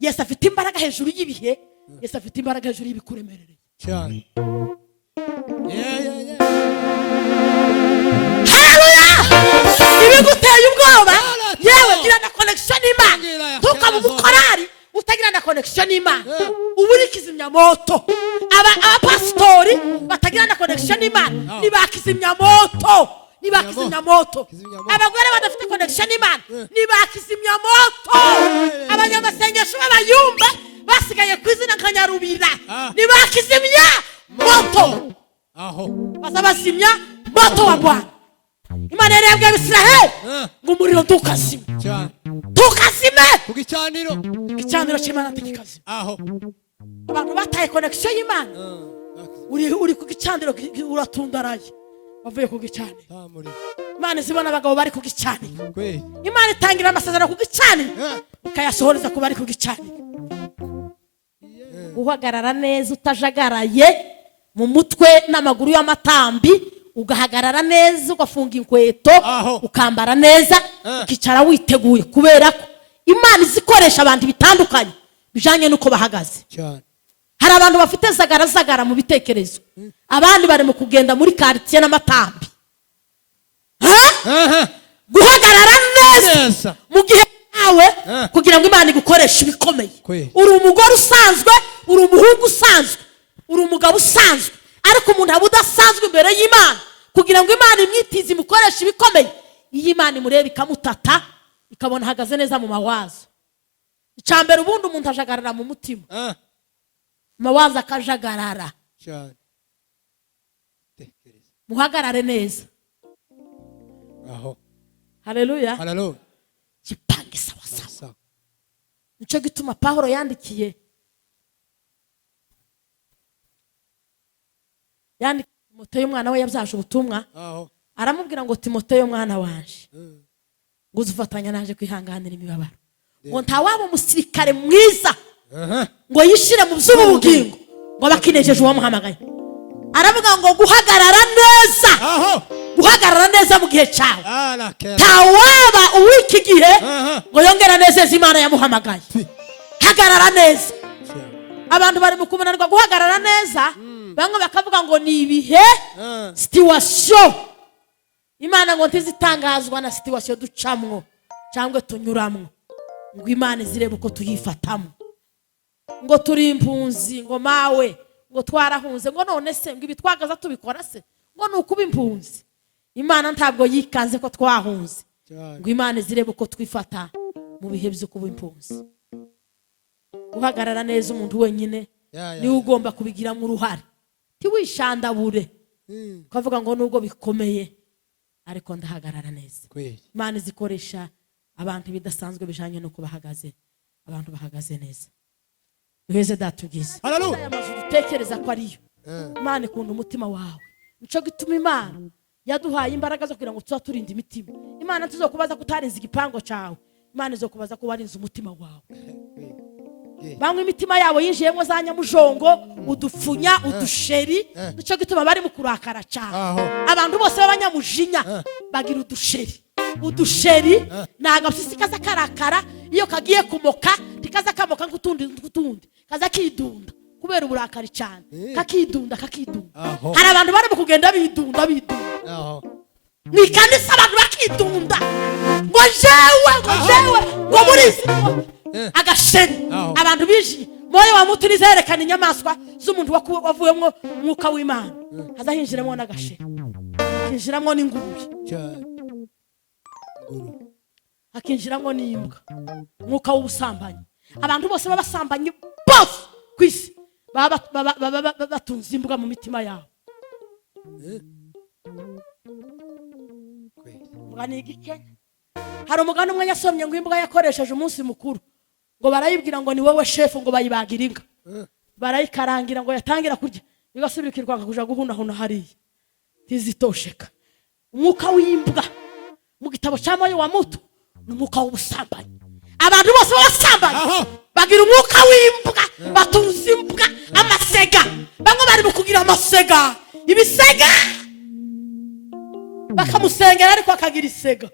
Yesu afite imbaraga hejuru y'ibihe. Yesu afite imbaraga hejuru y'ibikuremerereye cyane. Haleluya. Ibiguteye ubwoba yewe gira na connection n'Imana. Tuka mu bukorari utagira na connection n'Imana. Uburi kizimya moto. Abapastori batagira na connection n'Imana nibakizimya moto. Nibakizimya moto. Abagore badafite connection n'Imana nibakizimya moto. Abanyamasengesho b'abayumba basigaye kwizina nkanyarubira nibakizimya moto. Aho bazabazimya moto wa Bwana. Imana yarebye Abisiraheli ngo umuriro tukazime cyane. Tukazime Kugicaniro. igicaniro cy'Imana tikazime. Aho Abantu bataye connection y'Imana. Uri ku gicaniro uratundaraye. Bavuye ku gicaniro. tamuri. Imana zibona abagabo bari ku gicaniro. Kwe. Imana itangira amasezerano ku gicaniro ikayasohoreza ku bari ku gicaniro. Uhagarara neza utajagaraye mu mutwe n'amaguru y'amatambi, ugahagarara neza ugafunga inkweto, ukambara neza, ukicara witeguye kubera ko Imana izikoresha abantu bitandukanye bijanye nuko bahagaze cyane. Hari abantu bafite zagara mu bitekerezo, abandi bari mu kugenda muri quartier n'amatambi. Guhagarara neza mu gihe nawe kugira ngo Imana igukoreshe ibikomeye. Uri umugore usanzwe, uri umuhungu usanzwe, uri umugabo usanzwe, ariko umuntu abudasanzwe imbere y'Imana kugira ngo Imana imwitize imukoreshe ibikomeye. Iyi Imana imureba ikamutata ikabona hagaze neza mu mawazo. Icambere ubundi umuntu ajagarara mu mutima. Mawazo akajagarara cyane. muhagarare neza. Aho Haleluya. haleluya. Kipange sawa sawa. Nico gituma Paulo yandikiye Timoteyo umwana we yabyaje ubutumwa. Aramubwira ngo Timoteyo mwana wanje ngo uzufatanya naje kwihanganira imibabaro, ngo ntawaba umusirikare mwiza ngo yishire mu by'ubugingo ngo bakinejeje uwamuhamagaye. Aravuga ngo guhagarara neza, guhagarara neza mu gihe cyawe. Ntawaba uw'iki gihe ngo yongera neza Imana yamuhamagaye. Hagarara neza. Abantu bari mu kumunanirwa guhagarara neza, bamwe bakavuga ngo ni ibihe situation. Imana ngo ntizitangazwa na situation ducamwo cyangwa tunyuramwo, ngo Imana zirebe uko tuyifatamo. Ngo turi impunzi, ngo mawe ngo twarahunze, ngo none se ngo ibitwagaza tubikora se, ngo nukuba impunzi. Imana ntabwo yikanze ko twahunze, ngo Imana zirebe uko twifata mu bihe byo kuba impunzi. Guhagarara neza umuntu wenyine ni ugomba kubigiramo uruhare. Tiwishandabure ukavuga ngo nubwo bikomeye ariko ndahagarara neza. Imana zikoresha abantu bidasanzwe bijanye no kubahagaze, abantu bahagaze neza. Uheze datugize. Haleluya. Tekereza ko ariyo Imana ikunda umutima wawe. Nico gituma Imana yaduhaye imbaraga zo kugira ngo tuzaturinda imitima. Imana tuzokubaza kutarinza igipango cyawe, Imana izokubaza ko warinze umutima wawe. Bamwe imitima yabo yinjiyemo za nyamujongo, udupfunya, udusheri. Nico gituma bari mu kurakara cyane. Abantu bose b'abanyamujinya bagira udusheri. Udusheri nagapsisi kaza karakara, iyo kagiye kumoka tikaza kamoka ngutundi kaza kidunda kubera uburakari cyane. Kakidunda. Hari abantu bari mu kugenda bidunda. Ni kanisa abantu bakidunda. Ngo jewe ngo muri agasheri. Abantu biji moyo wa mutu nizerekana inyamaswa z'umuntu wavuyemo umwuka w'Imana. Haza hinjiramo n'agasheri, hinjiramo n'ingurube, hakinjiramo n'imbwa, umwuka w'ubusambanyi. Abantu bose babasambanye bose kwisi batunze imbwa mu mitima yabo. Hari umugani umwe yasomye ngo imbwa yakoresheje umunsi mukuru ngo barayibwira ngo ni wowe chef, ngo bayibagira inka, barayikarangira ngo yatangira kurya, bigasubikirwa kuja guhunahuna hariya tizitosheka. Umwuka w'imbwa mu gitabo cya moyo wa mutu ni umwuka w'ubusambanyi. Abantu bose basambanyi bagira umwuka w'imbwa, batunze imbwa, amasega. Bamwe bari kugira amasega, ibisega bakamusengera ariko akagira isega.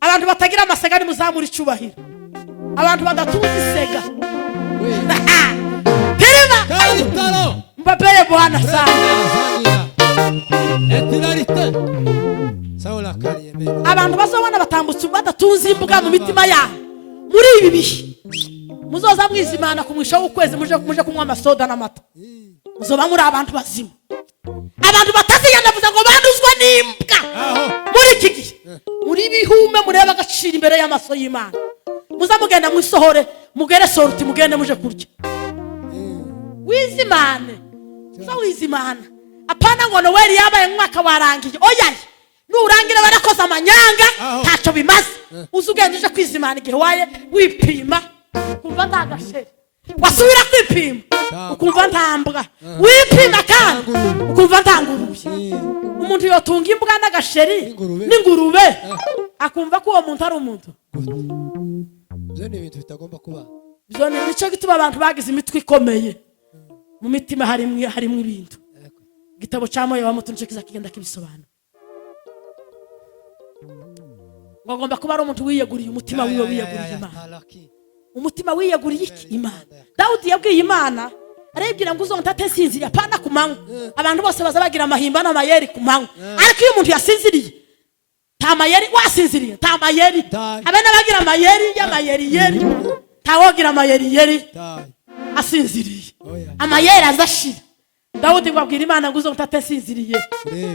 abantu batagira amasega ni muzamura icubahiro, abantu badatuza isega Terima mbapeye Bwana sana. Abantu bazobona batambutse badatuza imbuga mu mitima yabo muri ibi bihe, muzoza mwizimana ku mwisho w'ukwezi muje kunywa amasoda n'amata, muzoba muri abantu bazima, abantu bataziyanavuza ngo banduzwa n'imbwa muri iki gihe, muri bihume mureba agaciro imbere y'amaso y'Imana, muza mugenda mwisohore mugere sorti mugende muje kurya wizimane, so wizimana apana ngo Noel yabaye mwaka warangiye, oya nurangira barakoza amanyanga taco bimaze, uzugenda uje kwizimana igihe waye wipima kumva ndagasheri, wasubira kwipima ukumva ntambwa, wipima kandi ukumva ntangurubye. Umuntu yotunga imbwa n'agasheri n'ingurube akumva ko uwo muntu ari umuntu, byo ni ibintu bitagomba kuba. Byo ni nicyo gituma abantu bagize imitwe ikomeye, mu mitima harimo ibintu. Igitabo cya Moyo wa Mutunce kiza kigenda kibisobanura. Bagomba kuba ari umuntu wiyeguriye umutima wiwe, wiyeguriye Imana. Umutima wiyeguriye iki? Imana. Dawudi yabwiye Imana arebwira ngo uzontate sinziriye apana ku manywa, abantu bose bazabagira amahimba n'amayeri ku manywa, ariko iyo umuntu yasinziriye nta mayeri, wasinziriye nta mayeri, abana bagira amayeri y'amayeri, tawogira amayeri asinziriye, amayeri azashira. Dawudi babwira Imana ngo uzontate sinziriye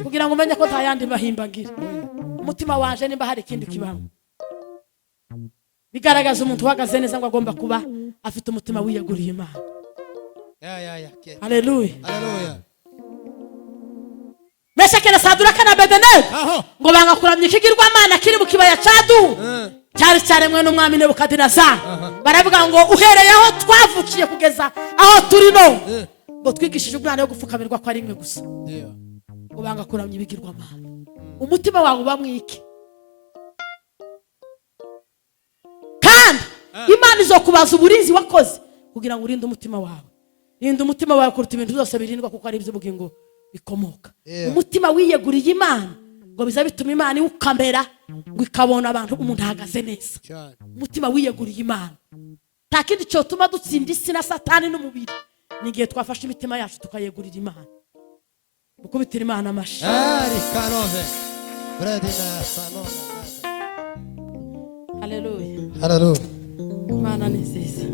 kugira ngo umenye ko nta yandi mahimbagira. Umutima wanje nimba hari ikindi kibaho, bigaragaza umuntu uhagaze neza ngo agomba kuba afite umutima wiyeguriye Imana. Haleluya. Meshaki na Saduraka na Abedenego ngo bangakuramya ikigirwamana kiri mu kibaya cadu cyari cyaremwe n'umwami Nebukadinezari, baravuga ngo uhereye aho twavukiye kugeza aho turi no ngo twigishije umwana wo gupfukamirwa ko ari imwe gusa, ngo bangakuramya ibigirwamana. Umutima wawe uba mwiki? Kandi Imana izokubaza uburinzi wakoze kugira ngo urinde umutima wawe. Rinda umutima wawe kuruta ibintu byose birindwa, kuko ari iby'ubugingo bikomoka. Umutima wiyeguriye Imana ngo biza bituma Imana iwukamera ngo ikabona abantu umuntu ahagaze neza. Umutima wiyeguriye Imana nta kindi cyotuma dutsinda isi na Satani n'umubiri, ni igihe twafashe imitima yacu tukayegurira Imana. Mukubitira Imana amashi. Haleluya. Imana ni nziza.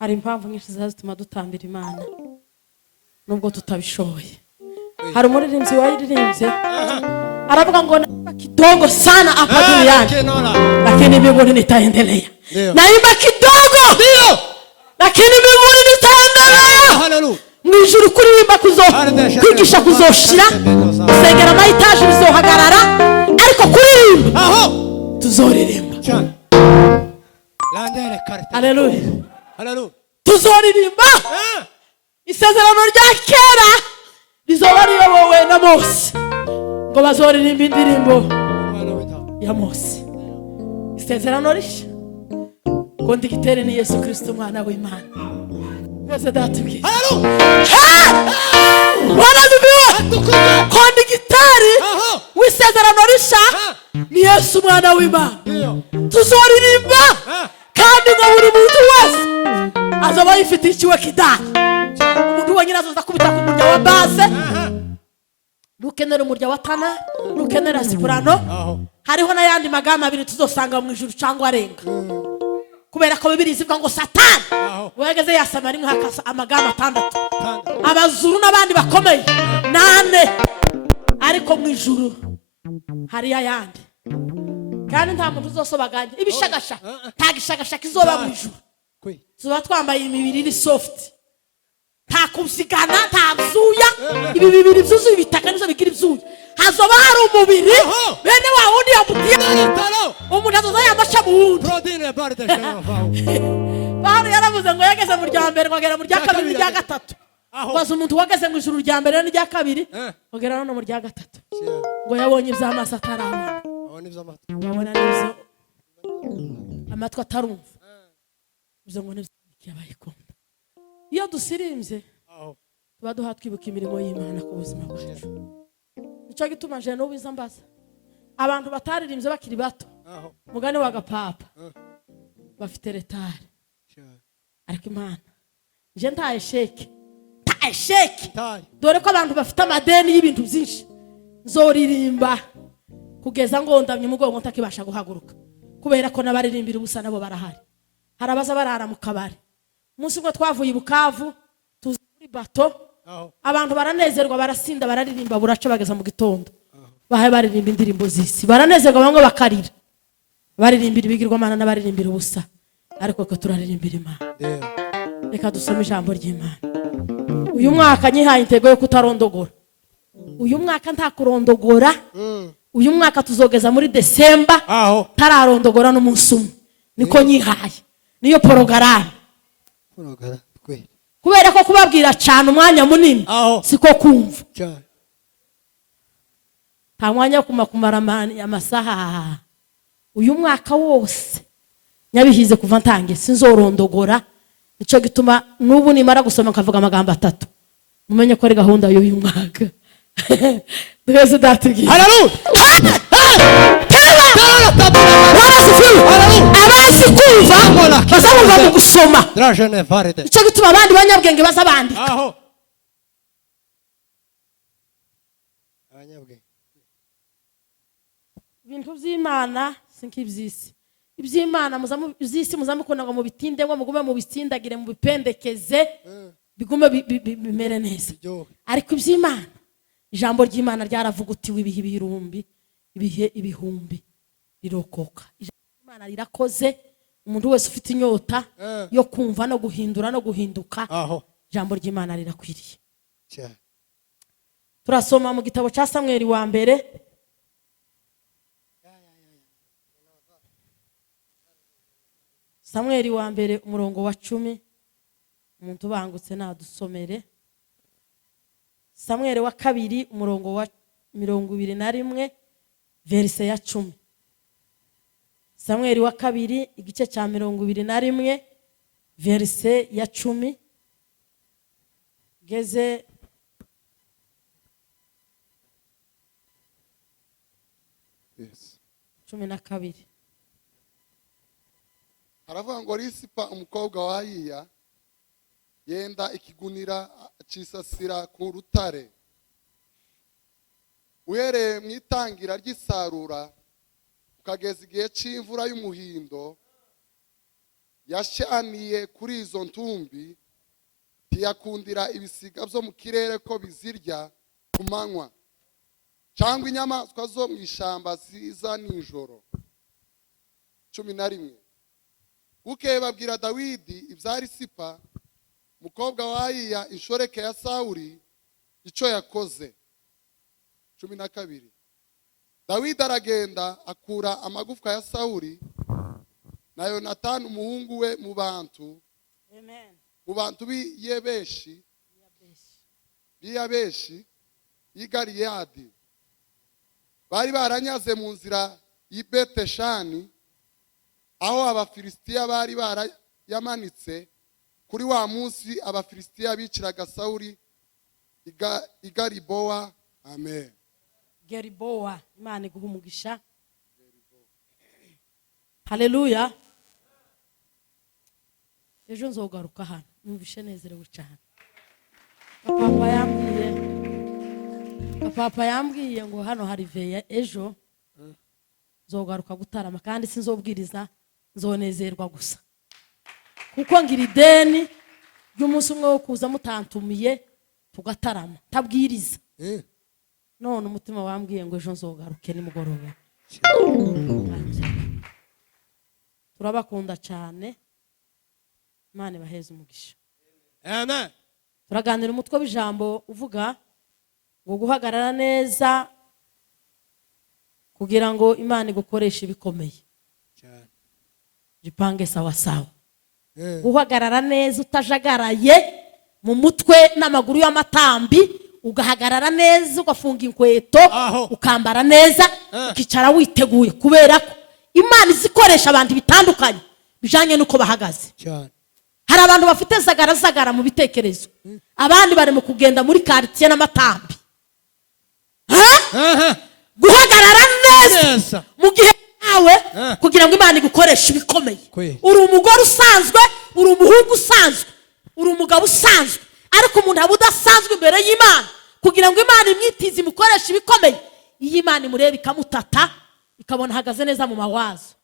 Hari impamvu nyinshi zituma dutambira Imana nubwo tutabishoboye. Hari umuririmbyi wayiririmbye aravuga ngo naimba kidogo sana hapa duniani lakini mbinguni nitaendelea. Naimba kidogo ndio lakini mbinguni nitaendelea. Haleluya. Mwijuru kuririmba kwigisha kuzoshira, sengera amayitaje bizohagarara, ariko kuririmba tuzoririmba. Haleluya. Tuzoririmba. Isezerano rya kera rizoba riyobowe na Mose, ngo bazoririmba indirimbo ya Mose. Isezerano rishya ngo ndigitere ni Yesu Kristo umwana w'Imana. Yesu datubwiye. Ko ndigitari w'isezerano rishya ni Yesu umwana w'Imana. Tuzoririmba kandi ngo buri muntu wese azaba yifite ikiwe kidari. Umuntu wenyine azoza kubita ku murya wa base, nukenera umurya wa Tana, nukenera Sipurano. Hariho n'ayandi magama abiri tuzosanga mu ijuru cyangwa arenga, kubera ko Bibiliya ivuga ngo Satani wegeze yasamara nk'akasa amagama 6, abazuru n'abandi bakomeye 8, ariko mu ijuru hari ayandi. Kandi nta muntu uzosobaganye ibishagasha, tagishagasha kizoba mu ijuru. Tuba twambaye imibiri iri soft, nta kubyigana, nta bzuya, ibi bibiri byuzuye ibitaka nizo bigira ibyuya. Hazoba hari umubiri bene wa wundi yamutiye umuntu azoza yamasha mu wundi. Bari yaravuze ngo yageze mu rya mbere ngagera mu rya kabiri n'irya gatatu. Baza umuntu wageze mu ijuru rya mbere n'irya kabiri ngagera no mu rya gatatu, ngo yabonye iby'amaso atarabona, yabona n'izo amatwi atarumva, ibyo ngo nibyo yabayikunda. Iyo dusirimbye tuba duha twibuka imirimo y'Imana ku buzima bwacu. Nicyo gituma je no biza mbaza abantu bataririmbye bakiri bato mugani wa gapapa bafite retard ariko Imana nje ntaye sheke dore ko abantu bafite amadeni y'ibintu byinshi nzoririmba kugeza ngo ndamye umugongo ntakibasha guhaguruka kubera ko nabaririmbira ubusa nabo barahari. Harabaza barara mu kabari umunsi ubwo twavuye Bukavu tuzi kuri bato abantu baranezerwa barasinda bararirimba buraca bageza mu gitondo bahaye baririmba indirimbo z'isi baranezerwa bamwe bakarira baririmbira ibigirwamana n'abaririmbira ubusa ariko ko turaririmbira Imana. Reka dusome ijambo ry'Imana. Uyu mwaka nyihaye intego yo kutarondogora. Uyu mwaka nta kurondogora. Uyu mwaka tuzogeza muri Desemba tararondogora n'umunsi umwe. Niko nyihaye. Niyo porogaramu. Kubera ko kubabwira cyane umwanya munini siko kumva. Nta mwanya kumara amasaha. Uyu mwaka wose nyabihize kuva ntange sinzorondogora. Nico gituma nubu nimara gusoma nkavuga amagambo 3 mumenye ko ari gahunda y'uyu mwaka. Twese datugiye. Haleluya. Abasi kumva bazamva mu gusoma. Nico gituma abandi banyabwenge bazabandika. Ibintu by'Imana sinkibyisi. Iby'Imana muzisi muzamukunda ngo mu bitinde ngo mugume mu bisindagire mu bipendekeze bigume bimere neza. Ariko iby'Imana ijambo ry'Imana ryaravugutiwe ibihe ibihumbi rirokoka. Imana rirakoze umuntu wese ufite inyota yo kumva no guhindura no guhinduka ijambo ry'Imana rirakwiriye. Turasoma mu gitabo cya Samuel wa mbere Samuel wa mbere umurongo wa 10 umuntu bangutse nadusomere. Samuel wa kabiri umurongo wa 21 verse ya 10. Samuel wa kabiri igice cya 21 verse ya 10 geze Yes. 12. Aravuga ngo Risipa umukobwa wa Ahiya yenda ikigunira cisasira ku rutare. Uhereye mu itangira ry'isarura ukageza igihe c'imvura y'umuhindo yashaniye kuri izo ntumbi tiyakundira ibisiga byo mu kirere ko bizirya ku manywa cyangwa inyamaswa zo mu ishamba ziza nijoro. 11. Bukeye babwira Dawidi ibya Risipa umukobwa wa Ahiya inshoreke ya Sawuli icyo yakoze. 12. Dawidi aragenda akura amagufwa ya Sawuli na Yonatani umuhungu we mu bantu. Amen. Mu bantu b'Yabeshi y'i Galeyadi bari baranyaze mu nzira y'i Beteshani aho abafilisitiya bari barayamanitse kuri wa munsi abafilisitiya biciraga Sawuli i Galibowa. Amen. Galibowa Imana iguhumugisha. Haleluya. Ejo nzogaruka hano numvishe nezerewe cyane. Papa yambwiye ngo hano hari veya ejo nzogaruka gutarama kandi sinzobwiriza nzonezerwa gusa kuko ngira ideni ry'umunsi umwe wo kuza mutantumiye tugatarama tabwiriza. None umutima wambwiye ngo ejo nzogaruke nimugoroba. Turabakunda cyane. Imana ibaheze umugisha. Amen. Turaganira umutwe w'ijambo uvuga ngo guhagarara neza kugira ngo Imana igukoreshe ibikomeye. Jipange sawa sawa. Guhagarara neza utajagaraye mu mutwe n'amaguru y'amatambi ugahagarara neza ugafunga inkweto ukambara neza ukicara witeguye kubera ko Imana izikoresha abantu bitandukanye bijanye nuko bahagaze. hari abantu bafite zagara mu bitekerezo, abandi bari mu kugenda muri quartier n'amatambi. Guhagarara neza mu gihe cyawe kugira ngo Imana igukoreshe ibikomeye. Uri umugore usanzwe, uri umuhungu usanzwe, uri umugabo usanzwe, ariko umuntu abudasanzwe imbere y'Imana kugira ngo Imana imwitize imukoreshe ibikomeye. Iyi Imana imureba ikamutata, ikabona hagaze neza mu mawazo.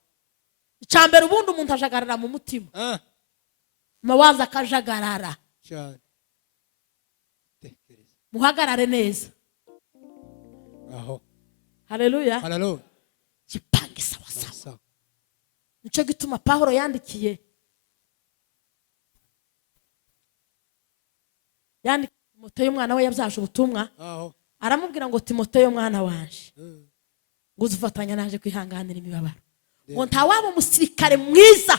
Icambere ubundi umuntu ajagarara mu mutima, mawazo akajagarara. Muhagarare neza. Haleluya. Kipange sawa. Nico gituma Pawulo yandikiye Timoteyo umwana we yabyaje ubutumwa, aramubwira ngo Timoteyo mwana wanje, ngo uzufatanya naje kwihanganira imibabaro, ngo ntawaba umusirikare mwiza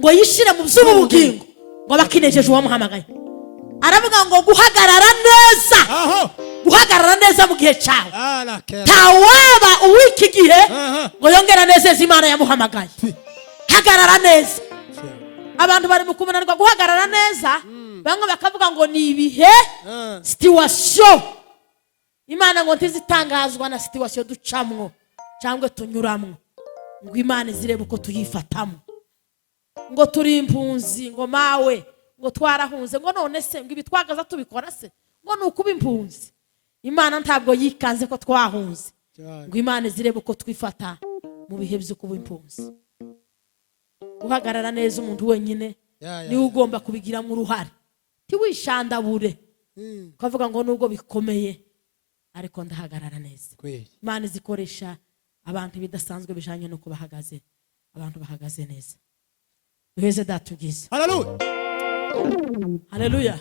ngo yishire mu by'ubugingo ngo bakinejeje uwamuhamagaye. Aravuga ngo guhagarara neza mu gihe cyawe. Ntawaba uw'iki gihe ngo yongera neza Imana yamuhamagaye. Hagarara neza. Abantu bari mu kumunanirwa guhagarara neza, bamwe bakavuga ngo ni ibihe situation. Imana ngo ntizitangazwa na situation ducamwo cyangwa tunyuramwo, ngo Imana izirebe uko tuyifatamo. Ngo turi impunzi, ngo mawe, ngo twarahunze, ngo none se ngo ibitwagaza tubikora se, ngo nukuba impunzi. Imana ntabwo yikanze ko twahunze, ngo Imana izirebe uko twifata mu bihe byo kuba impunzi. Guhagarara neza umuntu wenyine ni ugomba kubigiramo uruhare. Tiwishandabure ukavuga ngo nubwo bikomeye ariko ndahagarara neza. Imana izikoresha abantu bidasanzwe bijanye no kubahagaze, abantu bahagaze neza. Duheze datugize. Haleluya.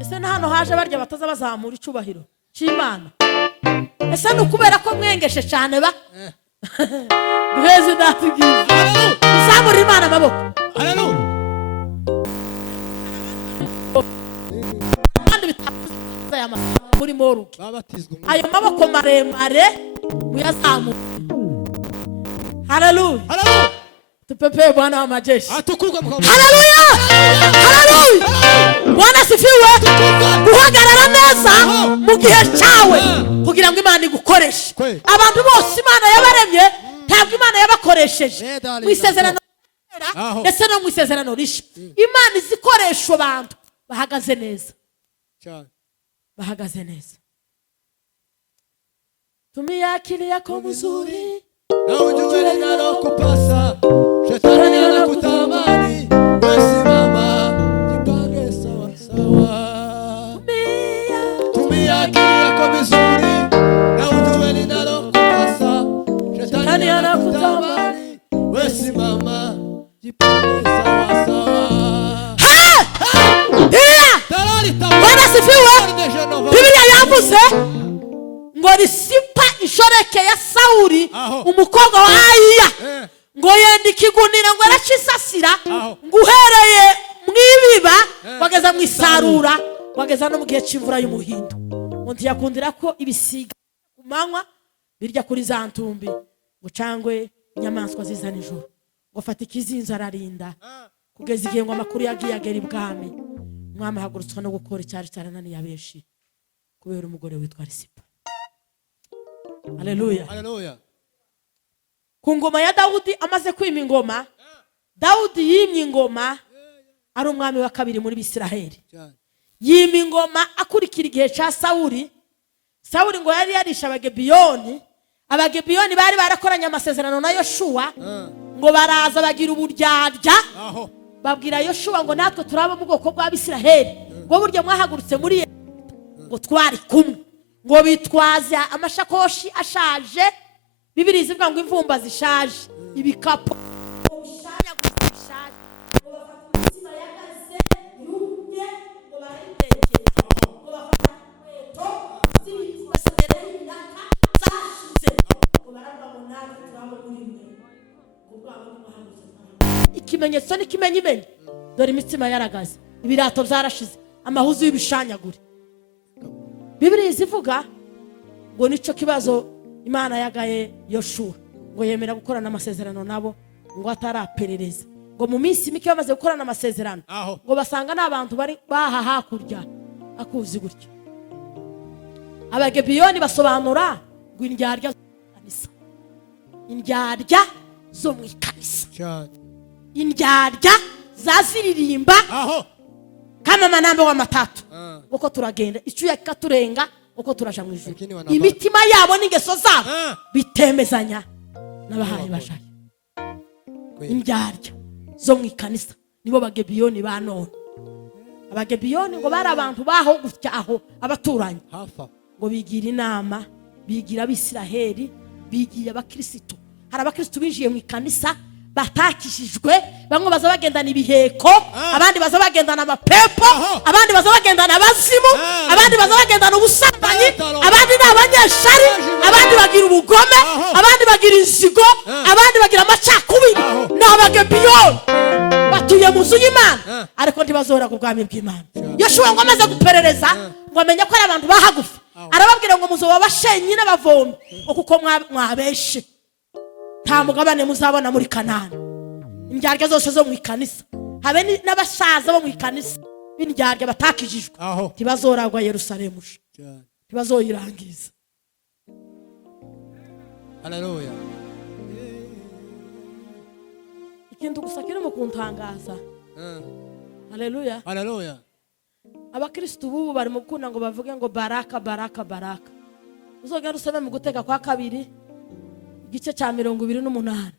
Ese na hano haje barya bataza bazamura icubahiro cy'Imana? Ese nukubera ko mwengeshe cyane ba? Duheze datugize. Zamura Imana amaboko. Kandi bitaza ya muri moruke. Ayo maboko maremare muyazamura. Haleluya. Tupepe Bwana wa majeshi. Haleluya. Bwana sifiwe. Guhagarara neza mu gihe cyawe kugira ngo Imana igukoreshe. Abantu bose Imana yabaremye ntabwo Imana yabakoresheje mu isezerano ndetse no mu isezerano risha. Imana izikoresha abantu bahagaze neza. Tumia akili yako mzuri na ujue linalokupasa. Shetani anakutamani, simama, jipange sawa. Tumia akili yako vizuri na ujue linalokupasa. Shetani anakutamani, simama, jipange sawa. Bwana sifiwe. Biblia yavuze ngo Risipa ishoreke ya Sawuli umukobwa wa Ayiya ngo yenda ikigunira ngo arachisasira ngo uhereye mwibiba wageza mu isarura wageza no mu gihe cy'imvura y'umuhindo. Ngo ntiyakundira ko ibisiga kumanywa birya kuri za ntumbi ngo cangwe inyamaswa ziza nijoro. Ngo fata ikizinzo ararinda kugeza igihe ngo amakuru yagiye agera ibwami. Mwami hagurutswa no gukora icyari cyarananiye abeshi kubera umugore witwa Risipa. Haleluya. Ku ngoma ya Dawudi amaze kwima ingoma, Dawudi yimye ingoma ari umwami wa kabiri muri Bisiraheli. Yima ingoma akurikira igihe cya Sawuli. Sawuli ngo yari yarisha Abagebiyoni. Abagebiyoni bari barakoranye amasezerano na Yoshua, ngo baraza bagira uburyarya babwira Yoshua ngo natwe turaba mu bwoko bwa Bisiraheli, ngo buryo mwahagurutse muri ngo twari kumwe, ngo bitwaza amashakoshi ashaje. Bibiri zivuga ngo imvumba zishaje, ibikapo bishanya gushaje, ngo bafata umutima yagaze yumye, ngo barindege, ngo bafata kweto zibasere y'imyaka zashize, ngo baramba ngo natwe turaba muri mwe, ngo bwabo n'umuhanuzi. Ikimenyetso n'ikimenyimenyi, dore imitima yaragaze, ibirato byarashize, amahuzu y'ibishanyagure. Bibiri zivuga ngo nico kibazo Imana yagaye Yoshua, ngo yemera gukorana amasezerano nabo ngo ataraperereza, ngo mu minsi mike bamaze gukorana amasezerano ngo basanga n'abantu bari baha hakurya akuzi gutya. Abagebiyoni basobanura ngo indyarya zo mu ikanisa, indyarya zo mu ikanisa, indyarya zaziririmba kama manambe wa matatu uko turagenda icyuya kikaturenga uko turaja mu ijuru. Imitima yabo n'ingeso zabo bitemezanya n'abahaye bajaye. Indyarya zo mu ikanisa nibo bagebiyoni ba none. Abagebiyoni ngo bari abantu baho gutya aho abaturanyi ngo bigira inama, bigira Abisiraheli, bigira abakristo. Hari abakristo binjiye mu ikanisa batakishijwe, bamwe baza bagendana ibiheko, abandi baza bagendana amapepo, abandi baza bagendana abazimu, abandi baza bagendana ubusambanyi, abandi ni abanyeshari, abandi bagira ubugome, abandi bagira inzigo, abandi bagira amacakubiri. Ni abagebiyoni batuye mu nzu y'Imana ariko ntibazora ku bwami bw'Imana. Yoshuwa ngo amaze guperereza ngo amenye ko ari abantu bahagufi, arababwira ngo muzoba bashenyi n'abavomyi kuko mwabeshe, nta mugabane muzabona muri Kanani. Indyarya zose zo mu ikanisa, habe n'abasaza bo mu ikanisa b'indyarya batakijijwe, ntibazoragwa Yerusalemu, ntibazoyirangiza. Haleluya. Ikintu gusa kiri mu kuntangaza. Haleluya. Haleluya. Abakristo bubu bari mu gukunda ngo bavuge ngo baraka baraka baraka. Uzogenda usome mu Guteka kwa 2 igice cya 28,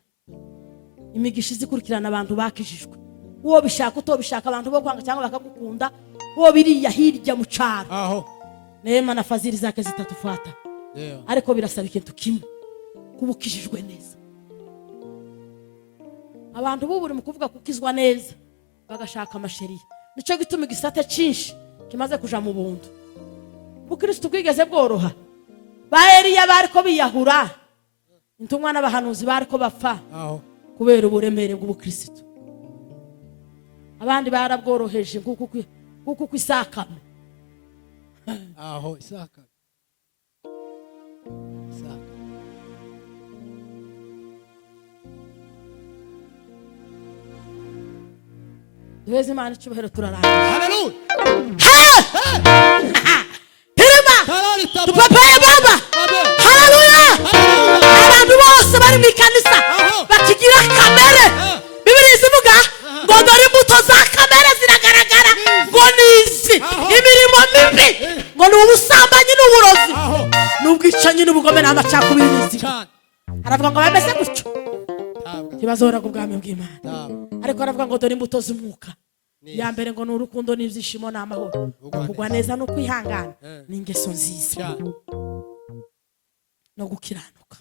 imigisha izikurikirana abantu bakijijwe. Uwo bishaka utobishaka abantu bo kwanga cyangwa bakagukunda, uwo biriya hirya mu cyaro neema na fazili zake zitatufuata. Ariko birasaba ikintu kimwe, kubukijijwe neza. Abantu bubu buri mu kuvuga kukizwa neza bagashaka amasheriya. Nico gituma igisate cyinshi kimaze kuja mu buntu. Ubukristo bwigeze bworoha. Ba Eliya bariko biyahura, intumwa n'abahanuzi bariko bapfa kubera uburemere bw'ubukristo. Abandi barabworoheje kuko Isaka. Isaka. Duheze Imana icyubahiro turarangiza. Haleluya. Hirima. Tupapaye baba. Haleluya. Abantu bose bari mu ikanisa bakigira kamere. Bibiri zivuga ngo dore imbuto za kamere ziragaragara ngo nizi imirimo mibi ngo ni ubusambanyi n'uburozi n'ubwicanyi n'ubugome n'amacakubiri n'inzigo. Aravuga ngo bameze gutyo ntibazora ku bwami bw'Imana. Ariko aravuga ngo dore imbuto z'umwuka. Ya mbere ngo ni urukundo n'ibyishimo n'amahoro, kugwa neza no kwihangana n'ingeso nziza no gukiranuka.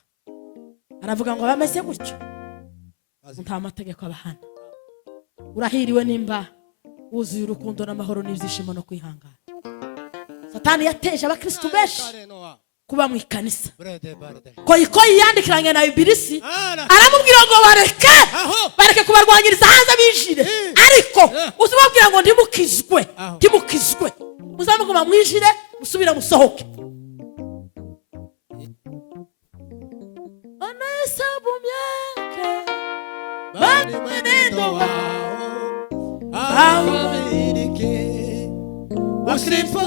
Aravuga ngo bameze gutyo nta mategeko abahana. Urahiriwe nimba wuzuye urukundo n'amahoro n'ibyishimo no kwihangana. Satani yateje abakristo benshi kuba mu ikanisa. Koyi yandikiranye na Ibilisi aramubwira ngo bareke kubarwanyiriza hanze bijire, ariko uzababwira ngo ndimukizwe muzamuguma mwijire musubira musohoke. Anahesabu myaka bali mwenendo wao Wabadilike Wakristo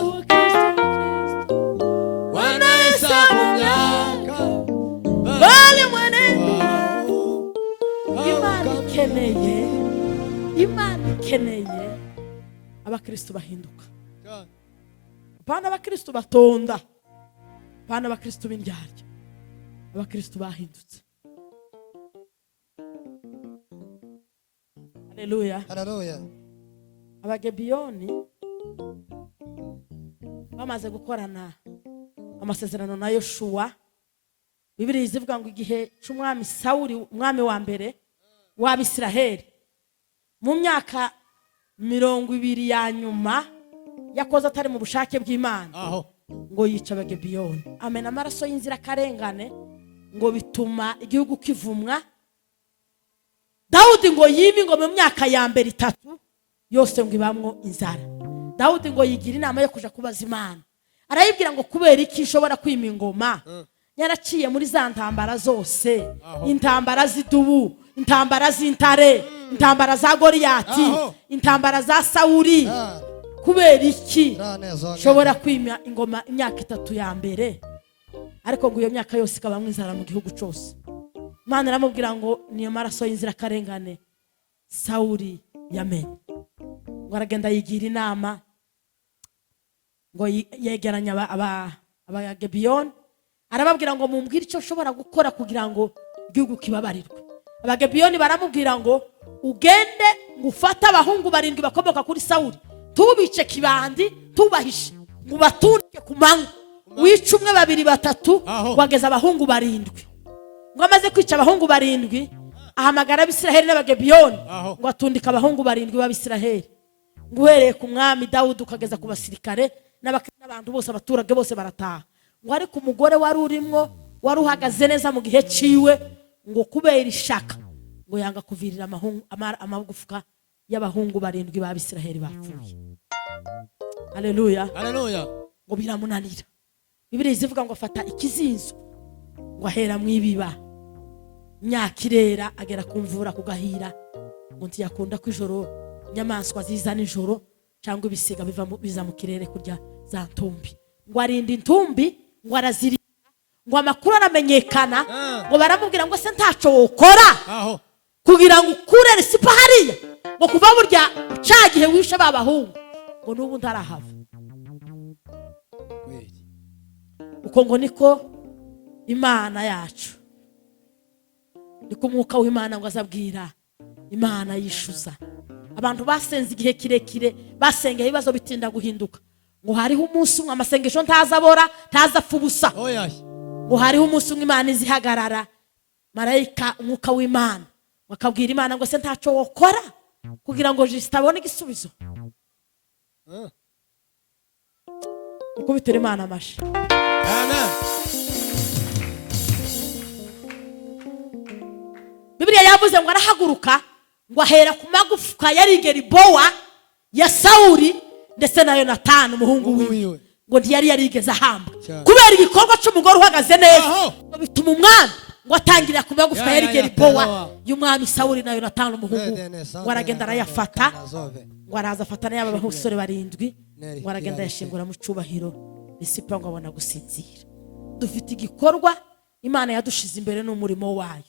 wanahesabu miaka bali mwenendo. Imana ikeneye abakristo bahinduka, bana abakristo batonda, bana abakristo b'indyarya, abakristo bahindutse. Haleluya. Haleluya. Abagebiyoni bamaze gukorana amasezerano na Yoshuwa. Bibiri zivuga ngo igihe cy'umwami Sawuli, umwami wa mbere w'Abisiraheli, mu myaka 20 ya nyuma yakoze atari mu bushake bw'Imana, ngo yica abagebiyoni, amena amaraso y'inzirakarengane, ngo bituma igihugu kivumwa. Dawudi ngo yimi ngo mu myaka ya mbere 3 yose ngo ibamwo inzara. Dawudi ngo yigira inama yo kuja kubaza Imana, arayibwira ngo kubera iki ishobora kwima ingoma yaraciye muri za ntambara zose, intambara z'idubu, intambara z'intare, intambara za Goliyati, Aho. intambara za Sawuli. Kubera iki Ranezonga. shobora kwima ingoma imyaka 3 ya mbere, ariko ngo iyo myaka yose ikaba mwizara mu gihugu cyose? Imana iramubwira ngo niyo maraso y'inzira karengane Sawuli yamenye. Ngo aragenda yigira inama, ngo yegeranya abagebiyoni, arababwira ngo mumbwire icyo ushobora gukora kugira ngo igihugu kibabarirwe. Abagebiyoni baramubwira ngo ugende ngufate abahungu 7 bakomoka kuri Sawuli, tubice kibandi, tubahishe, ngo batunike ku manywa, wica 1 2 3, wageza abahungu 7. Ngo amaze kwica abahungu 7, ahamagara Abisiraheli n'abagebiyoni, ngo atundika abahungu 7 b'Abisiraheli. Ngo uhereye ku mwami Dawudi ukageza ku basirikare n'abantu bose, abaturage bose barataha. Ngo ariko umugore wari urimo, wari uhagaze neza mu gihe ciwe, ngo kubera ishaka, ngo yanga kuvirira amagufuka y'abahungu 7 b'Abisiraheli bapfuye. Haleluya. Haleluya. Ngo biramunanira. Bibiliya ivuga ngo afata ikizinzo, ngo ahera mwibiba, myakirera agera kumvura kugahira, ngo ntiyakunda kwijoro inyamaswa ziza nijoro cyangwa ibisiga biza mu kirere kurya za ntumbi. Ngo arinda intumbi, ngo arazirika, ngo amakuru aramenyekana, ngo baramubwira ngo se ntaco wokora kugira ngo ukure risipa hariya, ngo kuva burya cagihe wishe babahungu, ngo nubu ntarahava. Uko ngo niko Imana yacu, niko umwuka w'Imana ngo azabwira Imana yishuza abantu basenze igihe kirekire, basengeye ibibazo bitinda guhinduka. Ngo hariho umunsi umwe amasengesho ntazabora, ntazapfa ubusa. Ngo hariho umunsi umwe Imana izihagarara, marayika umwuka w'Imana bakabwira Imana ngo se ntaco wokora kugira ngo Kristo abone igisubizo. Uko bitera Imana amashi. Amen. Bibiliya yavuze ngo arahaguruka, ngo ahera ku magufuka yari Geribowa ya Sawuli ndetse na Yonatani umuhungu wiwe, ngo ntiyari yarigeze ahamba. Kubera igikorwa cy'umugore uhagaze neza, bituma umwami ngo atangirira ku magufuka yari Geribowa y'umwami Sawuli na Yonatani umuhungu. Ngo aragenda arayafata, ngo araza afatana y'aba basore 7, ngo aragenda yashingura mu cyubahiro, Risipa ngo abona gusinzira. Dufite igikorwa Imana yadushize imbere n'umurimo wayo,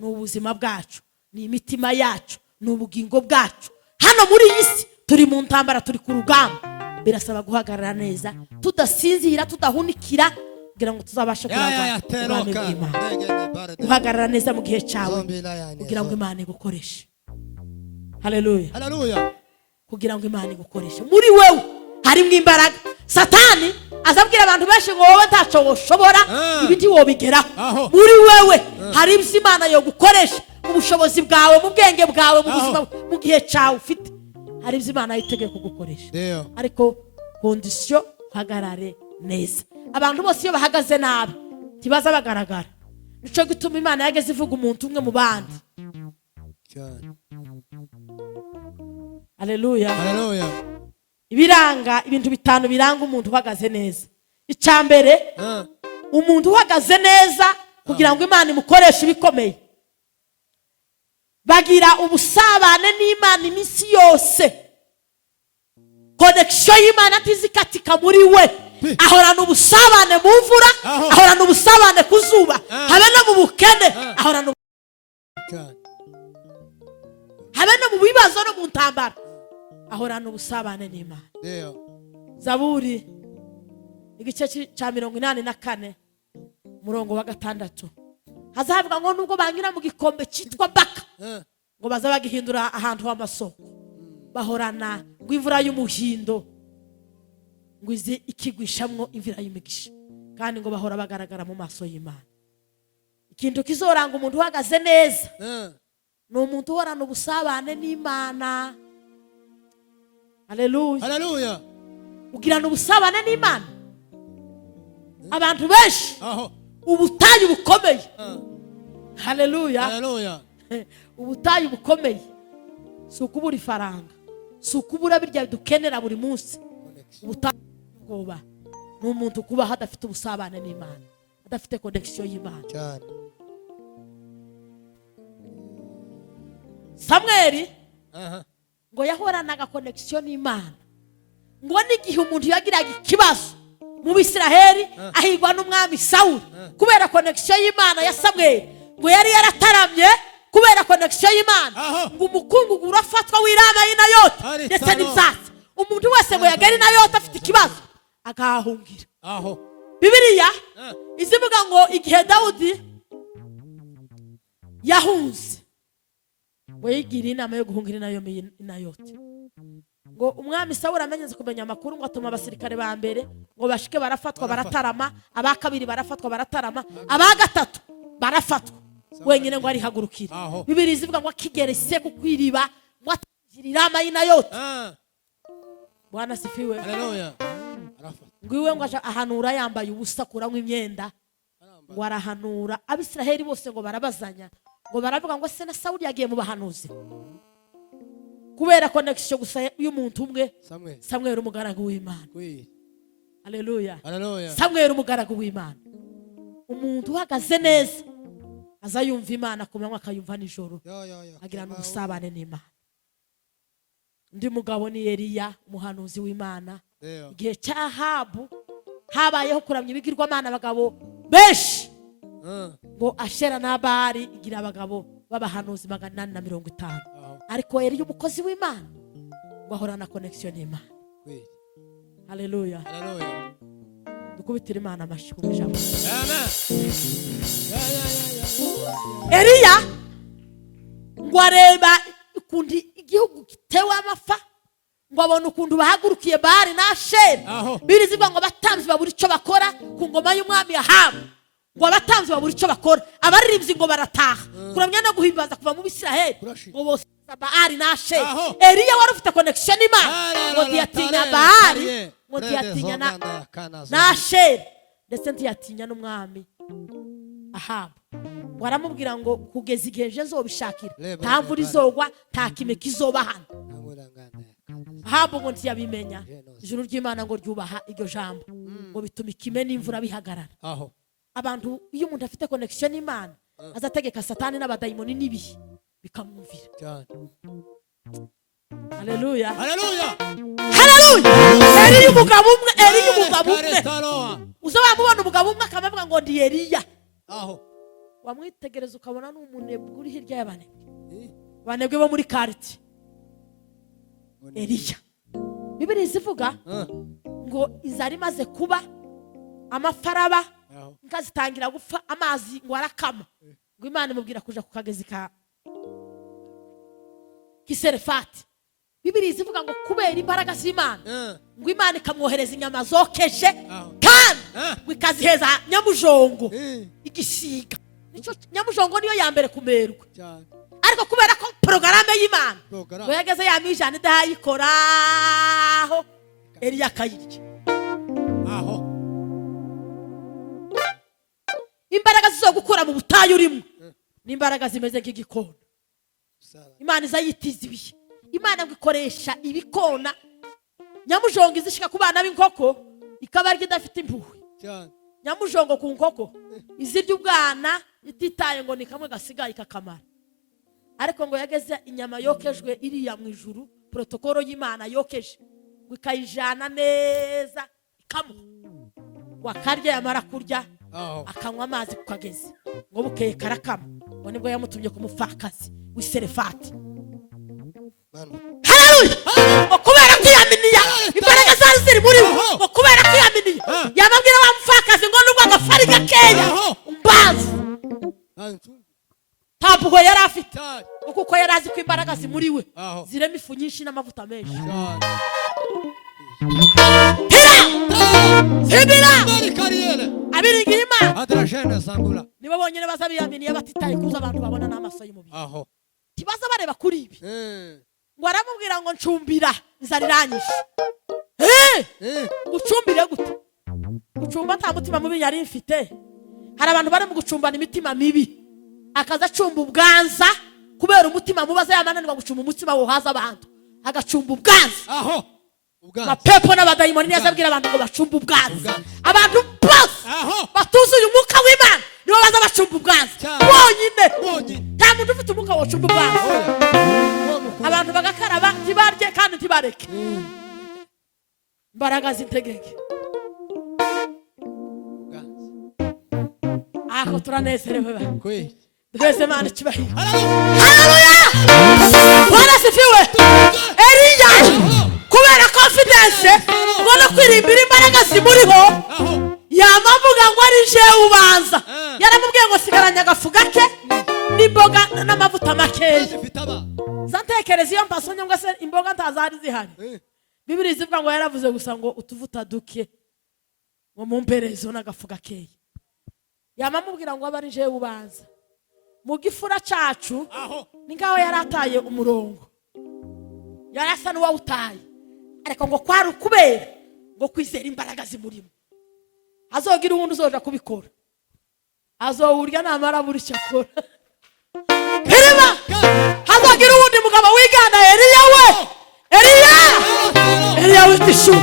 n'ubuzima bwacu, n'imitima yacu, n'ubugingo bwacu. Hano muri iyi si turi mu ntambara, turi ku rugamba, birasaba guhagarara neza, tudasinzira, tudahunikira, kugira ngo tuzabashe kuragwa. Guhagarara neza mu gihe cyawe kugira ngo Imana igukoreshe. Haleluya. Haleluya. Kugira ngo Imana igukoreshe. Muri wewe harimo imbaraga. Satani azabwira abantu benshi ngo wowe ntaco woshobora, ibiti wobigeraho. Muri wewe hari ibyo Imana yo gukoresha, mu bushobozi bwawe, mu bwenge bwawe, mu buzima, mu gihe cyawe ufite, hari ibyo Imana yitegeye kugukoresha. Ariko condition hagarare neza. Abantu bose iyo bahagaze nabi tibaza bagaragara. Nico gituma Imana yageze ivuga umuntu umwe mu bandi. Haleluya. Haleluya. Ibiranga ibintu 5 biranga umuntu uhagaze neza. Icambere, umuntu uhagaze neza kugira ngo Imana imukoreshe ibikomeye, bagira ubusabane n'Imana iminsi yose. Connection y'Imana tizikatika muri we, ahorana ubusabane mu mvura, ahorana ubusabane ku zuba, habe no mu bukene, ahorana habe no mu bibazo no mu ntambara, ahorana ubusabane n'Imana. Zaburi igice cya 84 umurongo wa 6, hazavuga ngo nubwo banyura mu gikombe cyitwa Baka, ngo bazabagihindura ahantu h'amasoko, bahorana ngo imvura y'umuhindo, ngo izi ikigwishamwo imvura y'imigisha, kandi ngo bahora bagaragara mu maso y'Imana. Ikintu kizoranga umuntu uhagaze neza ni umuntu uhorana ubusabane n'Imana. Haleluya. Haleluya. Ugirana ubusabane n'Imana. Abantu benshi ubutayu bukomeye. Haleluya. Haleluya. Ubutayu bukomeye si ukubura ifaranga, si ukubura birya dukenera buri munsi. Ubutayu bwoba ni umuntu kuba hadafite ubusabane n'Imana, adafite connection y'Imana. Samweli Aha. ngo yahoranaga connection n'Imana, ngo n'igihe umuntu yagiraga ikibazo mu Bisiraheli ahigwa n'umwami Sawuli kubera connection y'Imana ya Samweli, ngo yari yarataramye kubera connection y'Imana, ngo umukungugu urafatwa w'Irama y'Inayoti ndetse n'ibyatsi. Umuntu wese ngo yagera Inayoti afite ikibazo akahahungira. Aho. Bibiliya izivuga ngo igihe Dawudi yahunze, ngo yigira inama yo guhungira Inayoti, ngo umwami Sawuli amenyeze kumenya amakuru, ngo atuma abasirikare ba mbere ngo bashike barafatwa baratarama, aba kabiri barafatwa baratarama, aba gatatu barafatwa wenyine ngo arihagurukira. Bibiliya izivuga ngo akigere se kukwiriba ngo atangira Irama y'Inayoti. Bwana sifiwe. Haleluya. Ngo iwe ngo ahanura yambaye ubusa kuranywa imyenda, ngo arahanura. Abisiraheli bose ngo barabazanya, ngo baravuga ngo se na Sawuli yagiye mu bahanuzi kubera connection gusa y'umuntu umwe, Samweli umugaragu w'Imana. Haleluya. Samweli umugaragu w'Imana, umuntu uhagaze neza azayumva Imana ku manywa akayumva nijoro, agira n'ubusabane n'Imana. Undi mugabo ni Eliya umuhanuzi w'Imana. Igihe cya Ahabu habayeho kuramya ibigirwamana abagabo benshi, ngo Ashera na Bali igira abagabo b'abahanuzi 850, ariko Eliya umukozi w'Imana ngo ahorana connection n'Imana. Haleluya. Dukubitira Imana amashyi ku ijambo. Eliya ngo areba ukundi igihugu gitewe amafa, ngo abone ukuntu bahagurukiye Bali na Ashera. Birizivuga ngo abatamzi babura icyo bakora ku ngoma y'umwami Ahabu, ngo abatamzi babura icyo bakora, abaririmbyi ngo barataha kuramya no guhimbaza kuva mu Bisiraheli, ngo bose Bali na Ashera. Eliya wari ufite connection n'Imana, ngo ntiyatinya Bali, ngo ntiyatinya na Ashera, ndetse ntiyatinya n'umwami Ahabu. Ngo aramubwira ngo kugeza igihe nje nzobishakira, nta mvura izogwa, nta kime kizoba hano. Ahabu ngo ntiyabimenya, ijuru ry'Imana ngo ryubaha iryo jambo, ngo bituma ikime n'imvura bihagarara. Abantu iyo umuntu afite connection n'Imana azategeka Satani n'abadayimoni n'ibihe bikamwumvira. Haleluya. Haleluya. Eliya umugabo umwe, Eliya umugabo umwe, uzabamubona umugabo umwe akavuga ngo ndi Eliya. Wamwitegereza ukabona n'umunebwe uri hirya y'abanebwe, abanebwe bo muri quartier. Eliya, Bibiliya izivuga ngo izari maze kuba amafaraba, nkazitangira gupfa, amazi ngo arakama, ngo Imana imubwira kuja ku kagezi ka Kiserefati. Bibiliya izivuga ngo kubera imbaraga z'Imana, ngo Imana ikamwohereza inyama zokeje, kandi ngo ikaziheza nyamujongo igisiga. Nico nyamujongo niyo ya mbere kumerwa, ariko kubera ko porogaramu y'Imana ngo yageze ya mijana idayikoraho, Eliya akayirya. Imbaraga zo gukura mu butayu urimo ni imbaraga zimeze nk'igikona. Imana izayitiza ibihe. Imana ngo ikoresha ibikona, nyamujongo izishika ku bana b'inkoko ikabarya idafite impuhwe. Nyamujongo ku nkoko izirya ubwana ititaye ngo ni kamwe gasigaye kakamara, ariko ngo yageze inyama yokejwe iriya mu ijuru, protokolo y'Imana yokeje, ngo ikayijana neza ikamuha, wakarya yamara kurya akanywa amazi ku kagezi, ngo bukeye karakama, ngo nibwo yamutumye ku mupfakazi w'Iserefati. Haleluya. Ngo kubera kwiyaminiya imbaraga zari ziri muri we, ngo kubera kwiyaminiya yababwira wa mupfakazi ngo nubwo agafari gakeya umbazi, ntabwo yari afite, kuko yari azi ko imbaraga zimuri we zirema ifu nyinshi n'amavuta menshi. Abiringira Imana nibo bonyine bazabiyaminiye batitaye kuza abantu babona n'amaso y'umubiri, tibaza bareba kuri ibi. Ngo aramubwira ngo ncumbira inzara iranyishe. Gucumbire gute? Gucumba nta mutima mubi yari mfite. Hari abantu bari mu gucumbana imitima mibi, akaza acumba ubwanza kubera umutima mubaza yamananirwa gucumba umutima wohaza abantu, agacumba ubwanza. Mapepo n'abadayimoni yazabwira abantu ngo bacumba ubwanza. Abantu bose batuzuye umwuka w'Imana nibo baza bacumba ubwanza bonyine, nta nta muntu ufite umwuka wocumba ubwanwa abantu bagakaraba ntibarye kandi ntibareke imbaraga z'integeke ako turanezerewe ba twese Imana icyubahiro haleluya Bwana asifiwe Eliya kubera confidence ngo no kwirimbira imbaraga zimuriho yamavuga ngo ari je ubanza yaramubwiye ngo sigaranya agafu gake n'imboga n'amavuta makeya zantekereza iyo mbasonye ngo se imboga ntazari zihari Bibiri zivuga ngo yaravuze gusa ngo utuvuta duke ngo mumperezo n'agafu gakeya yamamubwira ngo abari je ubanza mu gifura cacu ni ngaho yarataye umurongo yarasa n'uwa utaye ariko ngo kwari ukubera ngo kwizera imbaraga zimurimo azogira uwundi uzoja kubikora azowurya namara buri cyakora Herema hazogira uwundi mugabo wigana Eliya witishu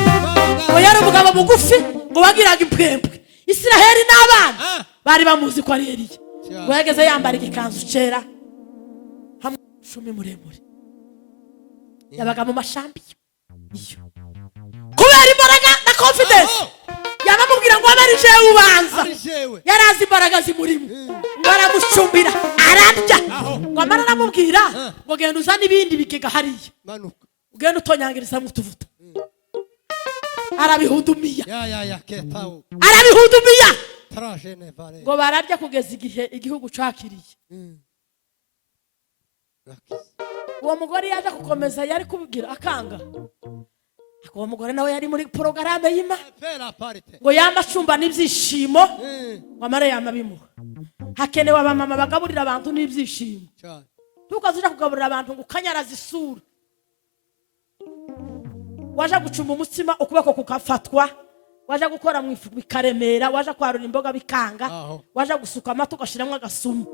ngo yari umugabo mugufi ngo bagiraga impwembwe Isiraheli n'abana bari bamuzi ko ari Eliya ngo yageze yambara igikanzu cera hamwe n'umushumi muremure yabaga mu mashambi kubera imbaraga na confidence yamamubwira ngo abari je ubanza yarazi imbaraga zimurimo ngo aramushumbira ararya ngo amara aramubwira ngo genda uzana ibindi bigega hariya ugenda utonyangiriza mu tuvuta arabihudumiya arabihudumiya ngo bararya kugeza igihe igihugu cakiriye uwo mugore yaje gukomeza yari kubwira akanga uwo mugore nawe yari muri porogaramu y'Imana ngo yamacumba n'ibyishimo ngo amare yamabimuha hakenewe abamama bagaburira abantu n'ibyishimo tukazuja kugaburira abantu ngo kanyaraza isura waje gucumba umutsima ukuboko kukafatwa waje gukora mu ifu bikaremera waje kwarura imboga bikanga waje gusuka amata ugashiramo agasumu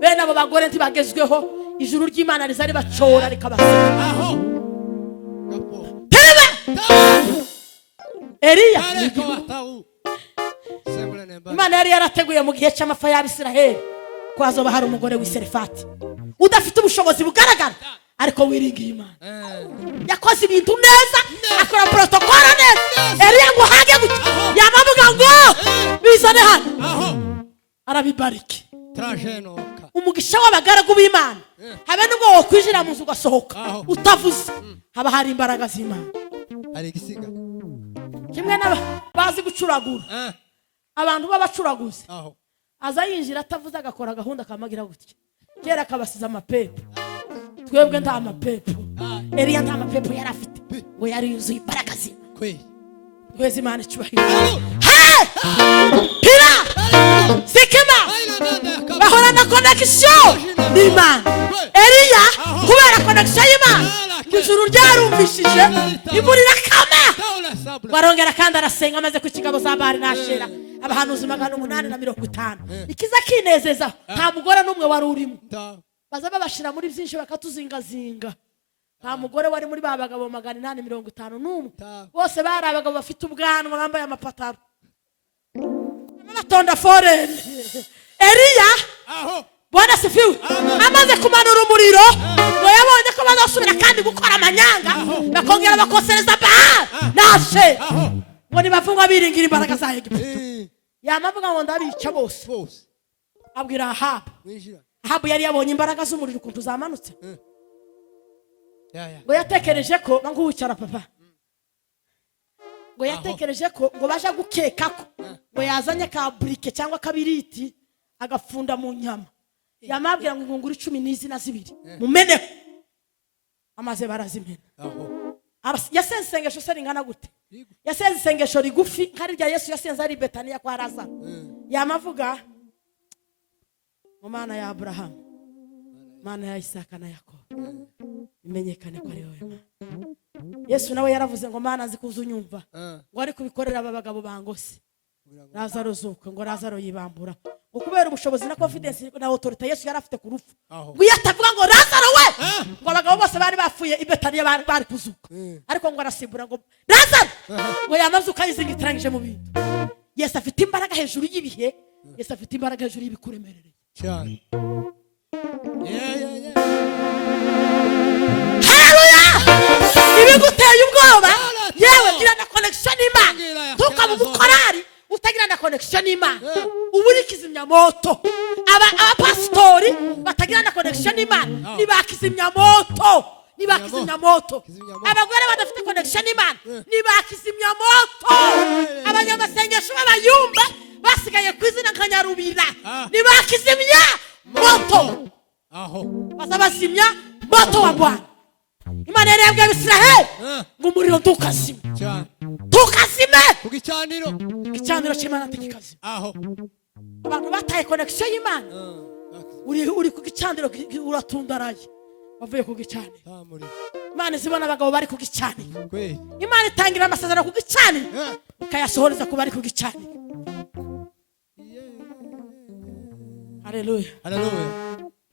bene abo bagore ntibagezweho ijuru ry'Imana rizari bacora rikabasura Eliya Imana yari yarateguye mu gihe cy'amafa y'Abisiraheli ko hazoba hari umugore w'Iserefati udafite ubushobozi bugaragara ariko wiringiye Imana yakoze ibintu neza akora protocol neza Eliya ngo hage gutya yamavuga ngo bizane hano arabibariki umugisha w'abagaragu b'Imana habe nubwo wo kwijira mu nzu ugasohoka utavuze haba hari imbaraga z'Imana ari igisiga kimwe bazi gucuragura abantu b'abacuraguzi aza yinjira atavuze agakora gahunda kamagira gutya kera kabasiza amapepo twebwe nta amapepo Eliya nta amapepo yari afite ngo yari yuzuye imbaraga z'Imana kwezi Imana icyubahiro pira sikema bahora na connection n'Imana Eliya kubera connection y'Imana ijuru ryarumvishije imurira kama barongera kandi arasenga amaze ku kigabo za Bari nashera abahanuzi 850 ikiza kinezeza nta mugore n'umwe wari urimo baza babashira muri byinshi bakatuzingazinga nta mugore wari muri babagabo 850 n'umwe bose bari abagabo bafite ubwanwa bambaye amapataro n'amatonda foreign Eliya Bwana asifiwe amaze kumanura umuriro ngo yabonye ko bazasubira kandi gukora amanyanga bakongera bakosereza nashe ngo nibavungwa biringira imbaraga za Egiputa yamavuga ngo ndabica bose abwira Ahabu yari yabonye imbaraga z'umuriro ukuntu zamanutse ngo yatekereje ko nguwicara papa ngo yatekereje ko ngo baje gukeka ko ngo yazanye ka brike cyangwa kabiriti agafunda mu nyama yamabwira ngo ingunguru 12 mumene amaze barazimena yasenze isengesho se ringana gute yasenze isengesho rigufi kandi rya Yesu yasenze ari Betaniya kwa Lazaro yamavuga mu Mana ya Abrahamu Mana ya Isaka na Yakobo imenyekane ko ari wowe Yesu nawe yaravuze ngo Mana zikuzunyumva ngo ari kubikorera aba bagabo bangose Lazaro zuko ngo Lazaro yibambura ukubera ubushobozi na confidence na autorité Yesu yarafite ku rupfu ngo yatavuga ngo Lazaro we ngo abagabo bose bari bafuye i Betaniya bari kuzuka ariko ngo arasibura ngo Lazaro ngo yamazuka yizingitrangije mu bintu Yesu afite imbaraga hejuru y'ibihe Yesu afite imbaraga hejuru y'ibikuremerereye cyane haleluya ibiguteye ubwoba yewe gira na connection n'Imana tukaba umukorari utagira na connection n'Imana uburi kizimyamoto abapastori batagira na connection n'Imana nibakizimyamoto abagore badafite connection n'Imana nibakizimyamoto abanyamasengesho b'abayumba basigaye kwizina nkanyarubira nibakizimya moto bazabazimya moto wa Bwana. Imana yarebye Abisiraheli ngo umuriro tukazime kugicaniro cy'Imana tukikazime. Abantu bataye connection y'Imana uri kugicaniro uratundaraye bavuye kugicaniro. Imana zibona abagabo bari kugicaniro, Imana itangira amasezerano kugicaniro ikayasohoreza ku bari kugicaniro. Haleluya.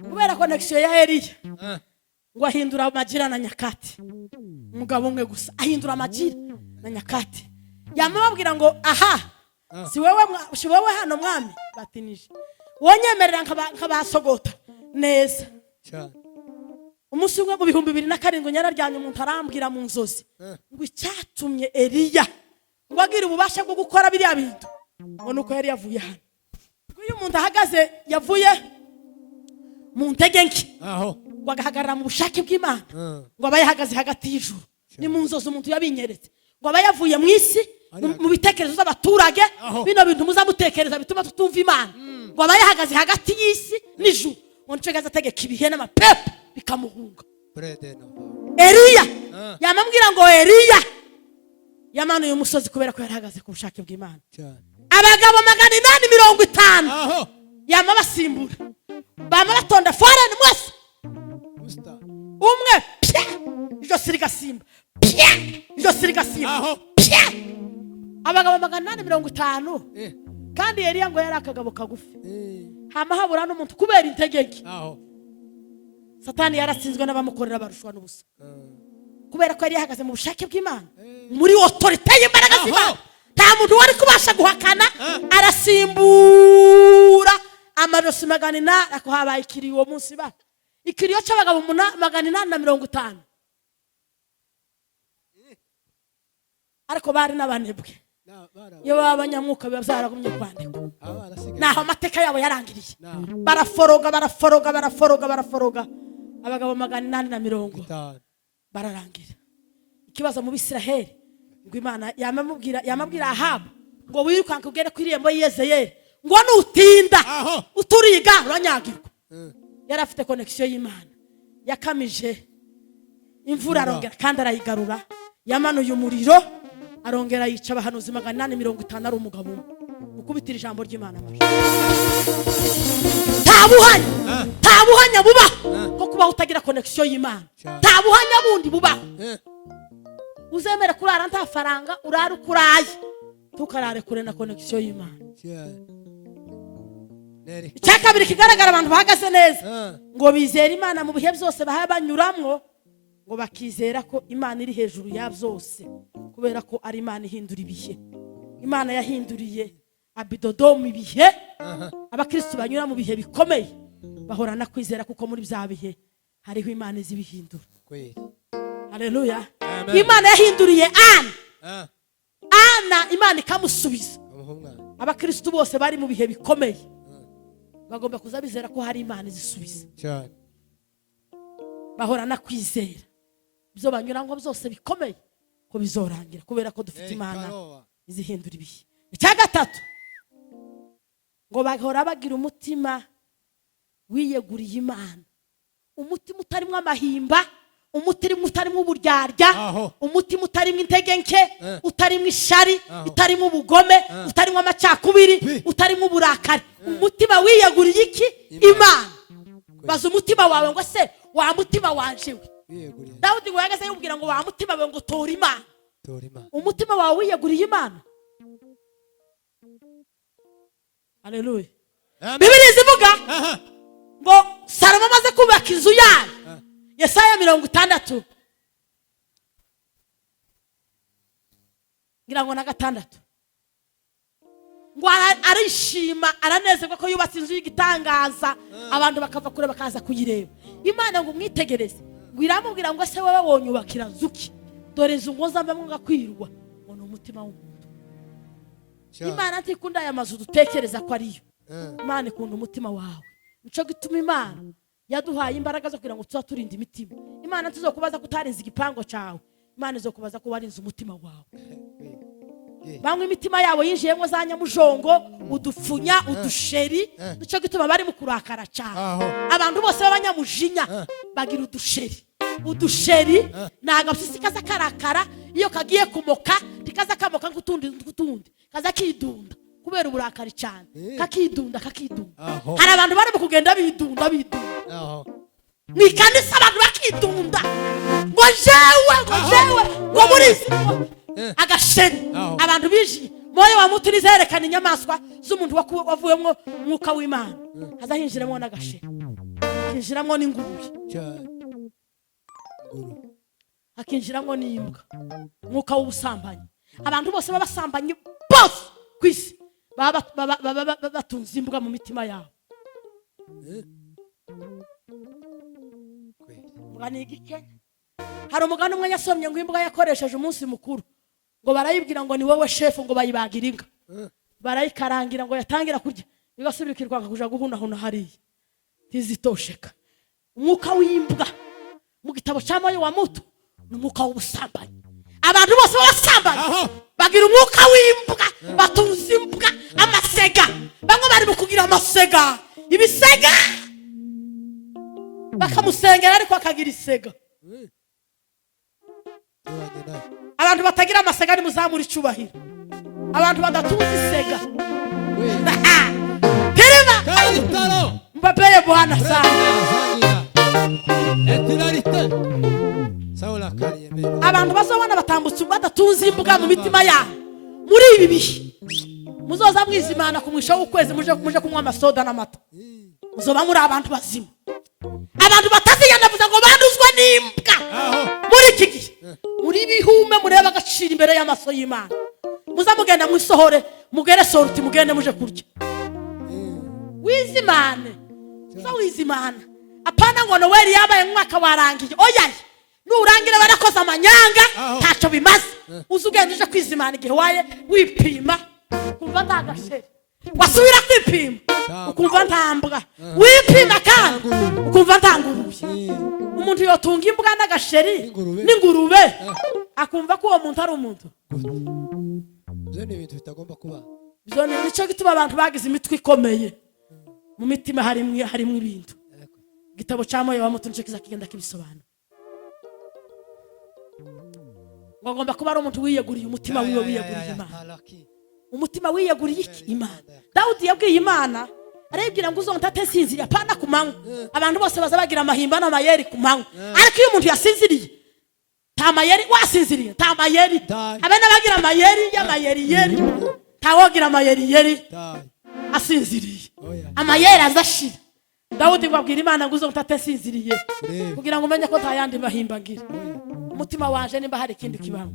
Kubera connection ya Eliya ngo ahindura amajira na nyakati. Umugabo umwe gusa ahindura amajira na nyakati. Yamubabwira ngo aha si wewe hano mwami batinije wonyemerera nkabasogota neza. Umunsi umwe mu 2007 nyararyanye umuntu arambwira mu nzozi ngo icyatumye Eliya ngo agira ububasha bwo gukora biriya bintu ngo nuko yari yavuye hano. Uyu muntu ahagaze yavuye mu ntegenki ngo agahagarara mu bushake bw'Imana ngo abayahagaze hagati y'ijuru. Ni mu nzozi umuntu yabinyeretse ngo abayavuye mu isi mu bitekerezo z'abaturage bino bintu muzamutekereza bituma tutumva Imana ngo abayahagaze hagati y'isi n'ijuru ngo nicyo gazategeka ibihe n'amapepo bikamuhunga. Eliya yamambwira ngo Eliya yamanuye umusozi kubera ko yarahagaze ku bushake bw'Imana. Abagabo 850 yama basimbura bama batonda foreni mwese umwe ijosi rigasimba ijosi rigasimba abagabo 850 kandi Eliya ngo yari akagabo kagufi hama habura n'umuntu kubera integeke. Satani yaratsinzwe n'abamukorera barushwa n'ubusa kubera ko yari yahagaze mu bushake bw'Imana muri autorité y'imbaraga z'Imana. Nta muntu wari kubasha guhakana arasimbura amajosi 800 ako habaye ikiriyo uwo munsi ba ikiriyo cy'abagabo 850 ariko bari n'abanebwe iyo babanyamwuka biba byaragumye kwandika naho amateka yabo yarangiriye baraforoga abagabo 850 bararangira. Ikibazo mu Bisiraheli ngo Imana yamabwira Ahabu ngo wirukanke ugere ku irembo y'Yezeyeli ngo nutinda uturiga uranyagirwa. Yari afite connection y'Imana yakamije imvura arongera kandi arayigarura. Yamanuye umuriro arongera yica abahanuzi 850 ari umugabo ukubitira ijambo ry'Imana amaje. Tabuhanya buba ko kuba utagira connection y'Imana. Tabuhanya bundi buba uzemera kurara nta faranga urara ukuraye tukarare kure na connection y'Imana. Icyakabiri kigaragara abantu bahagaze neza ngo bizera Imana mu bihe byose bahaye banyuramwo ngo bakizera ko Imana iri hejuru ya byose kubera ko ari Imana ihindura ibihe. Imana yahinduriye Abidodomu ibihe abakristo banyura mu bihe bikomeye bahorana kwizera kuko muri bya bihe hariho Imana izibihindura. Haleluya. Imana yahinduriye Ana Imana ikamusubiza. Abakristo bose bari mu bihe bikomeye bagomba kuzabizera ko hari Imana izisubiza cyane. Bahorana kwizera byo banyura ngo byose bikomeye ko bizorangira kubera ko dufite Imana izihindura ibihe. Icya gatatu ngo bahora bagira umutima wiyeguriye Imana, umutima utarimo amahimba, umutima utarimo uburyarya, umutima utarimo intege nke, utarimo ishari, utarimo ubugome, utarimo amacakubiri, utarimo uburakari. Umutima wiyeguriye iki? Imana. Baza umutima wawe ngo se wa mutima wanje we. Dawudi ngo yagaze yubwira ngo wa mutima wawe ngo tora Imana. Umutima wawe wiyeguriye Imana. Haleluya. Bibiliya zivuga ngo Salomo amaze kubaka inzu yayo, Yesaya 60 ngira ngo na 6 ngo arishima aranezerwa ko yubatse inzu y'igitangaza abantu bakava kure bakaza kuyireba. Imana ngo mwitegereze ngo iramubwira ngo se wowe wonyubakira nzuki dore inzu ngo nzambamwe ngakwirwa ngo ni umutima w'umuntu. Imana ntikunda aya mazu dutekereza ko ariyo. Imana ikunda umutima wawe. Nico gituma Imana yaduhaye imbaraga zo kugira ngo tuzaturinda imitima. Imana tuzokubaza kutarinza igipango cyawe, Imana izokubaza ko warinze umutima wawe. Bamwe imitima yabo yinjiyemo za nyamujongo, udupfunya, udusheri. Nico gituma bari mu kurakara cyane. Abantu bose b'abanyamujinya bagira udusheri. Udusheri nagapsisi kaza karakara, iyo kagiye kumoka tikaza kamoka ngutundi kaza kidunda kubera uburakari cyane. Kakidunda. Hari abantu bari mu kugenda bidunda. Ni kanisa abantu bakidunda. Ngo jewe ngo muri agasheni abantu biji moyo wa mutu nizerekana inyamaswa z'umuntu wavuyemo mwuka w'Imana. Haza hinjiramo n'agasheni, hinjiramo n'ingurube, hakinjiramo n'imbwa, mwuka w'ubusambanyi. Abantu bose babasambanye bose kwisi batunze imbwa mu mitima yabo. Mwanigike hari umugani umwe yasomye ngo imbwa yakoresheje umunsi mukuru ngo barayibwira ngo ni wowe chef ngo bayibagira inka, barayikarangira ngo yatangira kurya bigasubikirwa kuja guhunahuna hariya tizitosheka. Umwuka w'imbwa mu gitabo cya Moyo wa Mutu ni umwuka w'ubusambanyi. Abantu bose babasambanye bagira umwuka w'imbwa, batunze imbwa, amasega. Bamwe bari kugira amasega, ibisega bakamusengera ariko akagira isega. Abantu batagira amasega ni muzamura icubahiro. Abantu badatunze isega terema mbabeye Bwana sana. Abantu bazobana batambutse badatunze imbuga mu mitima yabo. Muri ibi bihe muzoza mwizimana kumwisha w'ukwezi muje kunywa amasoda n'amata, muzoba muri abantu bazima. Abantu bataziyanavuza ngo banduzwa n'imbwa muri iki gihe. Muri bihume mureba agaciro imbere y'amaso y'Imana. Muza mugenda mwisohore mugere sorti mugende muje kurya. Wizimane so wizimana apana ngo Noel yabaye mwaka warangiye. Oya nurangira barakoza amanyanga taco bimaze. Uzugenda uje kwizimana igihe waye wipima kumva ndagasheri, wasubira kwipima ukumva ntambwa, wipima kandi ukumva ntangurubye. Umuntu yotunga imbwa n'agasheri n'ingurube akumva ko uwo muntu ari umuntu. Byo ni ibintu bitagomba kuba. Byo ni nico gituma abantu bagize imitwe ikomeye mu mitima harimo ibintu. Igitabo cya Moyo wa Mutu nico kiza kigenda kibisobanura. Bagomba kuba ari umuntu wiyeguriye umutima wiwe, wiyeguriye Imana. Umutima wiyeguriye Imana. Dawudi yabwiye Imana arabwira ngo uzontate sinziriye apana kumanywa. Abantu bose bazabagira amahimba n'amayeri kumanywa, ariko iyo umuntu yasinziriye ta mayeri wasinziriye ta mayeri. Abana bagira amayeri y'amayeri tawogira amayeri asinziriye amayeri azashira. Dawudi babwira Imana ngo uzontate sinziriye kugira ngo umenye ko tayandi mahimba ngira. Umutima wanje nimba hari ikindi kibaho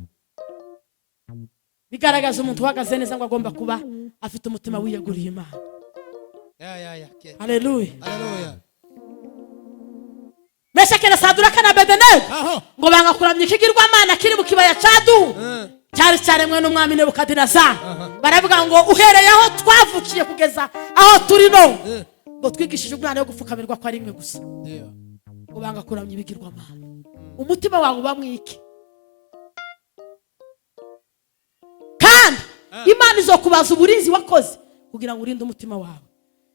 bigaragaza umuntu uhagaze neza ngo agomba kuba afite umutima wiyeguriye Imana. Haleluya. Meshaki na Saduraka na Abedenego ngo bangakuramya ikigirwamana kiri mu kibaya cya Du cyari cyaremwe n'umwami Nebukadinezari. Baravuga ngo uhereye aho twavukiye kugeza aho turi no ngo twigishije umwana yo gupfukamirwa kwa rimwe gusa. Ngo bangakuramya ibigirwamana. Umutima wawe bamwiki kandi Imana izokubaza uburinzi wakoze kugira ngo urinde umutima wawe.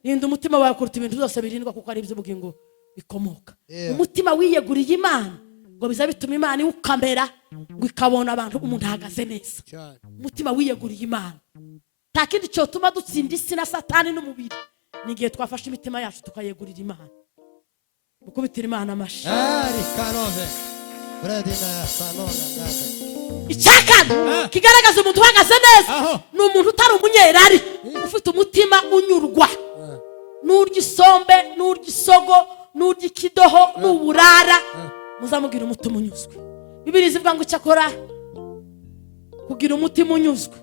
Rinda umutima wawe kuruta ibintu byose birindwa kuko ari iby'ubugingo bikomoka. Umutima wiyeguriye Imana ngo biza bituma Imana iwukamera ngo ikabona abantu umuntu ahagaze neza. Umutima wiyeguriye Imana nta kindi cyo tuma dutsinda isi na Satani n'umubiri ni igihe twafashe imitima yacu tukayegurira Imana. Mukubitira Imana amashi. Icyakane kigaragaza umuntu uhagaze neza ni umuntu utari umunyerari, ufite umutima unyurwa n'urya isombe, n'urya isogo, n'urya ikidoho, n'uburara. Muzamugira umutima unyuzwe. Bibiliya ivuga ngo cyakora kugira umutima unyuzwe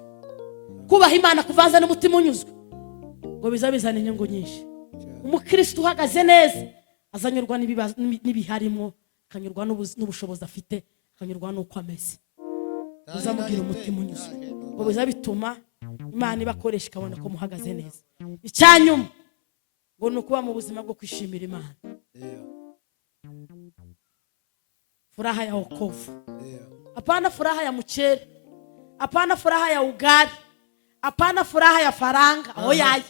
kubaha imana kuvanze n'umutima unyuzwe ngo biza bizana inyungu nyinshi. Umukristo uhagaze neza azanyurwa n'ibiharimo, akanyurwa n'ubushobozi afite, akanyurwa n'uko ameze. Uzamugira umutima unyuzwe ngo biza bituma imana ibakoresha ikabona ko muhagaze neza. Icyanyuma ngo ni ukuba mu buzima bwo kwishimira imana. Furaha ya wokovu, hapana furaha ya mchele, hapana furaha ya ugali, hapana furaha ya faranga. Oya,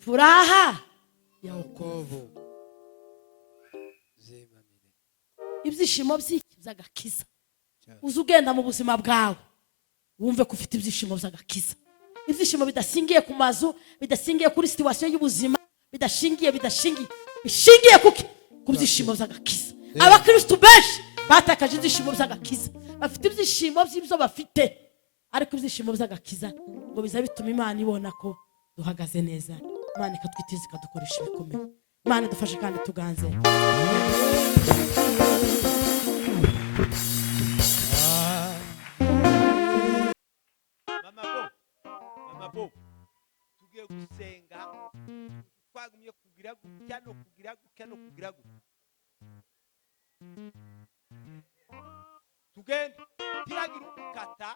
furaha ya wokovu. Ibyishimo by'agakiza. Uzugenda mu buzima bwawe wumve ko ufite ibyishimo by'agakiza. Ibyishimo bidasingiye ku mazu, bidasingiye kuri situation y'ubuzima, bishingiye kuki? Ku byishimo by'agakiza. Abakristo benshi batakaje ibyishimo by'agakiza, bafite ibyishimo by'ibyo bafite, ariko ibyishimo by'agakiza ngo biza bituma imana ibona ko duhagaze neza. Imana ikatwitiza ikadukoresha ibikomeye. Imana idufashe kandi tuganze. Mama bo tugiye gusenga, twagumye kugira gutya no kugira gutya. Tugenda tiragira ukata,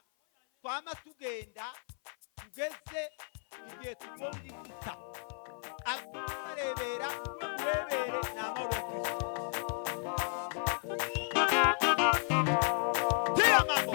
twama tugenda tugeze igihe tugombye guta. Abarebera urebere n'amahoro ya Kristo. Tira mambo.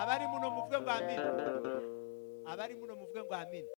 abari muno muvuge ngo amina abari muno muvuge ngo amina